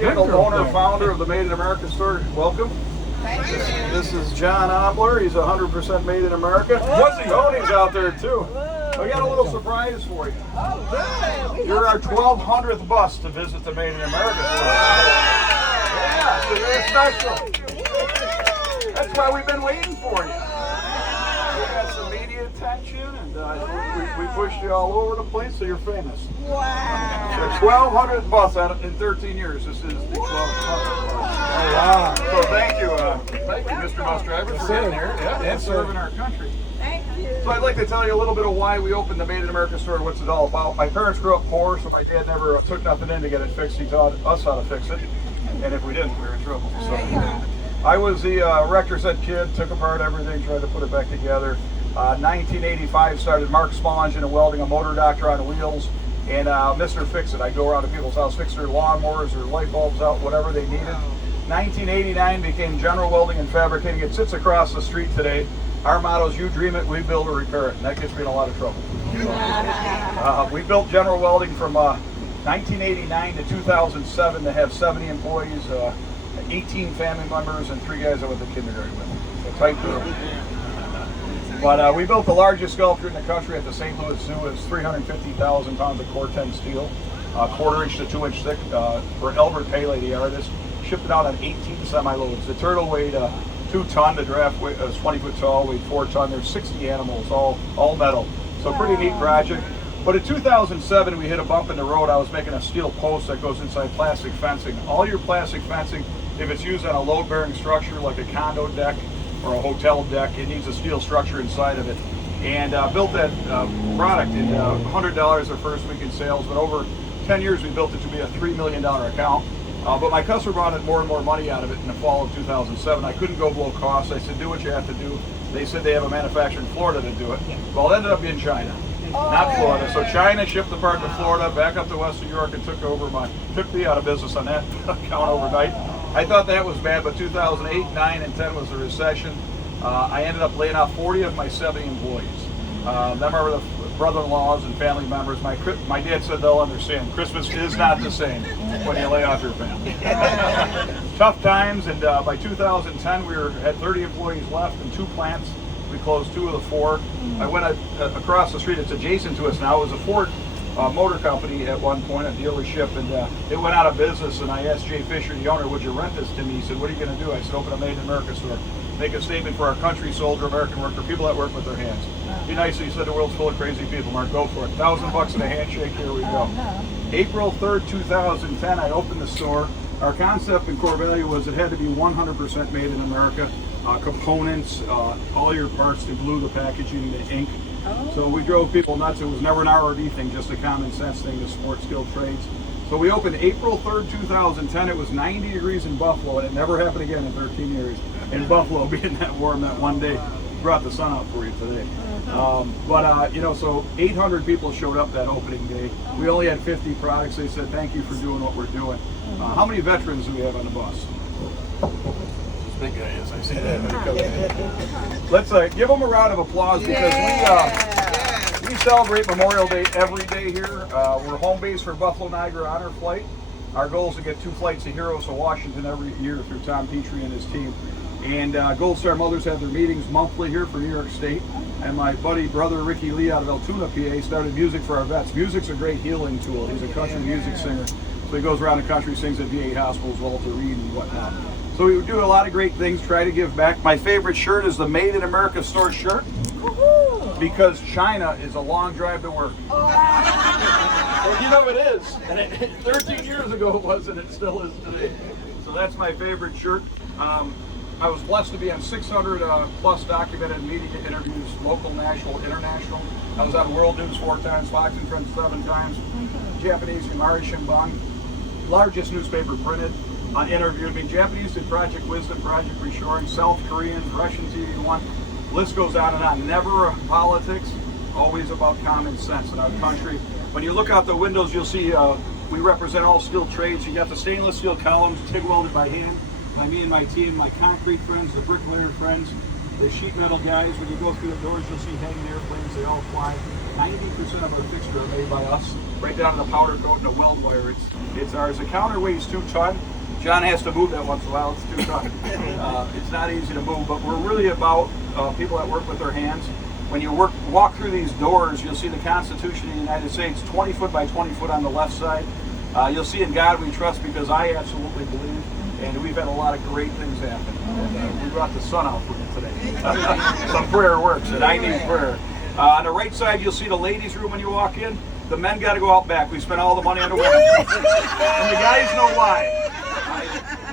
Andol, owner, founder of the Made in America store. Welcome. Thank you. This is John Obler. He's 100% Made in America. Tony's out there too. We got a little surprise for you. Oh, good. You're our 1200th bus to visit the Made in America store. Yeah, so you're special. That's why we've been waiting for you. We got some media attention, and we pushed you all over the place, so you're famous. Wow. The 1200th bus in 13 years. This is the 1200th bus. Oh, wow. So thank you, Mr. Bus Driver, for getting here and serving our country. Thank you. So I'd like to tell you a little bit of why we opened the Made in America store and what's it all about. My parents grew up poor, so my dad never took nothing in to get it fixed. He taught us how to fix it, and if we didn't, we were in trouble. So I was the rector's ed kid, took apart everything, tried to put it back together. 1985 started Mark Small Engine and Welding, a motor doctor on wheels, and Mr. Fix It. I'd go around to people's house, fix their lawnmowers, their light bulbs out, whatever they needed. 1989 became General Welding and Fabricating. It sits across the street today. Our motto is you dream it, we build or repair it, and that gets me in a lot of trouble. We built General Welding from 1989 to 2007 to have 70 employees, 18 family members, and 3 guys I went to kindergarten with. So tight group. But we built the largest sculpture in the country at the St. Louis Zoo. It's 350,000 pounds of Corten steel, 1/4 inch to 2 inch thick, for Albert Pele, the artist. Shipped it out on 18 semi-loads. The turtle weighed 2 ton. The giraffe was 20 foot tall, weighed 4 ton. There's 60 animals, all metal. So pretty neat project. But in 2007, we hit a bump in the road. I was making a steel post that goes inside plastic fencing. All your plastic fencing, if it's used on a load-bearing structure like a condo deck or a hotel deck, it needs a steel structure inside of it. And built that product in $100 the first week in sales, but over 10 years we built it to be a $3 million account. But my customer wanted more and more money out of it in the fall of 2007. I couldn't go below cost. I said, do what you have to do. They said they have a manufacturer in Florida to do it. Well, it ended up being China, not Florida. So China shipped the part to Florida, back up to Western New York, and took me out of business on that account overnight. I thought that was bad, but 2008, 9, and 10 was the recession. I ended up laying off 40 of my 70 employees. Them are the brother-in-laws and family members. My dad said they'll understand. Christmas is not the same when you lay off your family. Tough times, and by 2010 we had 30 employees left in 2 plants. We closed 2 of the 4. I went across the street. It's adjacent to us now. It was a Ford motor company at one point, a dealership, and it went out of business. And I asked Jay Fisher, the owner, would you rent this to me? He said, what are you going to do? I said, open a Made in America store. Make a statement for our country, soldier, American worker, people that work with their hands. Be nice. He said the world's full of crazy people. Mark, go for it. $1,000 and a handshake. Here we go. April 3rd, 2010, I opened the store. Our concept and core value was it had to be 100% made in America. Components, all your parts, the glue, the packaging, the ink. So we drove people nuts. It was never an R&D thing, just a common sense thing to support skilled trades. So we opened April 3rd, 2010. It was 90 degrees in Buffalo, and it never happened again in 13 years. In Buffalo, being that warm that one day, brought the sun out for you today. So 800 people showed up that opening day. We only had 50 products. They said, thank you for doing what we're doing. How many veterans do we have on the bus? This big guy is, I see that. Let's give them a round of applause because we celebrate Memorial Day every day here. We're home base for Buffalo Niagara Honor Flight. Our goal is to get 2 flights of Heroes of Washington every year through Tom Petrie and his team. And Gold Star Mothers have their meetings monthly here for New York State. And my brother Ricky Lee out of Altoona, PA, started music for our vets. Music's a great healing tool. He's a country music singer. So he goes around the country, sings at VA hospitals, Walter Reed and whatnot. So we do a lot of great things, try to give back. My favorite shirt is the Made in America store shirt. Because China is a long drive to work. Well, you know it is. And 13 years ago it was, and it still is today. So that's my favorite shirt. I was blessed to be on 600 plus documented media interviews, local, national, international. I was on World News 4 times, Fox and Friends 7 times. Japanese Yamari Shimbun, largest newspaper printed, interviewed me. Japanese did Project Wisdom, Project Reshoring, South Koreans, Russian TV1. List goes on and on. Never politics, always about common sense in our country. When you look out the windows, you'll see we represent all skilled trades. You got the stainless steel columns, TIG welded by hand. By me and my team, my concrete friends, the bricklayer friends, the sheet metal guys. When you go through the doors, you'll see hanging airplanes. They all fly. 90% of our fixtures are made by us, right down to the powder coat and the weld wire. It's ours. The counter weighs 2 tons. John has to move that once in a while. It's 2 tons. It's not easy to move, but we're really about people that work with their hands. When you walk through these doors, you'll see the Constitution of the United States, 20 foot by 20 foot on the left side. You'll see In God We Trust, because I absolutely believe, and we've had a lot of great things happen. And we brought the sun out for you today. Some prayer works, and I need prayer. On the right side, you'll see the ladies' room when you walk in. The men got to go out back. We spent all the money on the women. And the guys know why.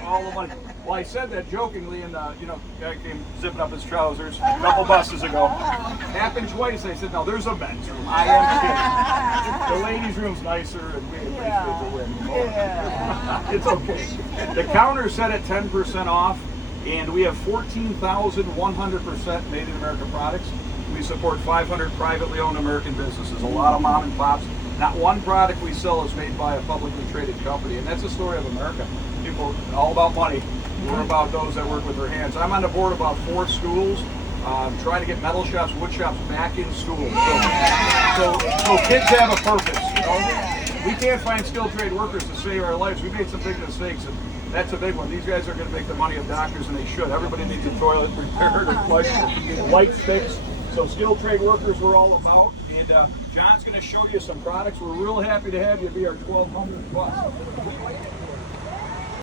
All the money. Well, I said that jokingly, and guy came zipping up his trousers a couple buses ago. Happened twice. I said, no, there's a men's room. I am kidding. The ladies' room's nicer, and we appreciate the win. Yeah. It's okay. The counter's set at 10% off, and we have 14,100% made in America products. We support 500 privately owned American businesses, a lot of mom and pops. Not one product we sell is made by a publicly traded company, and that's the story of America. People all about money. We're about those that work with their hands. I'm on the board of about 4 schools, trying to get metal shops, wood shops back in school. So kids have a purpose. We can't find skilled trade workers to save our lives. We made some big mistakes, and that's a big one. These guys are going to make the money of doctors, and they should. Everybody needs a toilet repaired or flushed, lights fixed. So skilled trade workers we're all about, and John's going to show you some products. We're real happy to have you be our 1,200 plus.